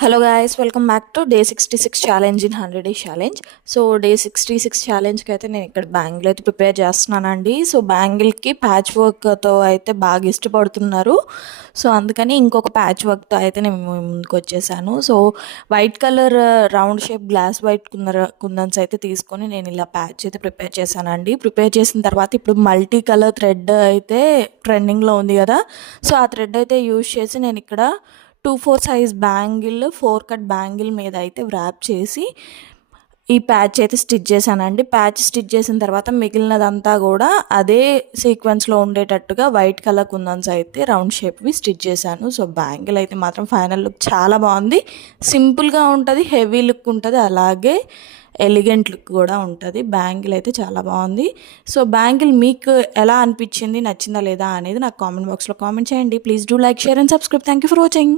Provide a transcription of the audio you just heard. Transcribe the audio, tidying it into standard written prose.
Hello guys, welcome back to day 66 challenge in 100 days challenge. So day 66 ఛాలెంజ్కి అయితే నేను ఇక్కడ bangle అయితే prepare చేస్తున్నానండి. సో బ్యాంగిల్కి ప్యాచ్ వర్క్తో అయితే బాగా ఇష్టపడుతున్నారు. సో అందుకని ఇంకొక ప్యాచ్ వర్క్తో అయితే నేను ముందుకు వచ్చేసాను. So white colour round shape glass white కుందన్స్ అయితే తీసుకొని నేను ఇలా ప్యాచ్ అయితే ప్రిపేర్ చేశానండి. ప్రిపేర్ చేసిన తర్వాత ఇప్పుడు మల్టీ కలర్ థ్రెడ్ అయితే ట్రెండింగ్లో ఉంది కదా. సో ఆ థ్రెడ్ అయితే యూజ్ చేసి నేను ఇక్కడ 2/4 సైజ్ బ్యాంగిల్ 4 కట్ బ్యాంగిల్ మీద అయితే వ్రాప్ చేసి ఈ ప్యాచ్ అయితే స్టిచ్ చేశానండి. ప్యాచ్ స్టిచ్ చేసిన తర్వాత మిగిలినదంతా కూడా అదే సీక్వెన్స్లో ఉండేటట్టుగా వైట్ కలర్ కుందన్స్ అయితే రౌండ్ షేప్వి స్టిచ్ చేశాను. సో బ్యాంగిల్ అయితే మాత్రం ఫైనల్ లుక్ చాలా బాగుంది. సింపుల్గా ఉంటుంది, హెవీ లుక్ ఉంటుంది, అలాగే ఎలిగెంట్ లుక్ కూడా ఉంటుంది. బ్యాంగిల్ అయితే చాలా బాగుంది. సో బ్యాంగిల్ మీకు ఎలా అనిపించింది, నచ్చిందా లేదా అనేది నాకు కామెంట్ బాక్స్లో కామెంట్ చేయండి. Please do like, share and subscribe. Thank you for watching.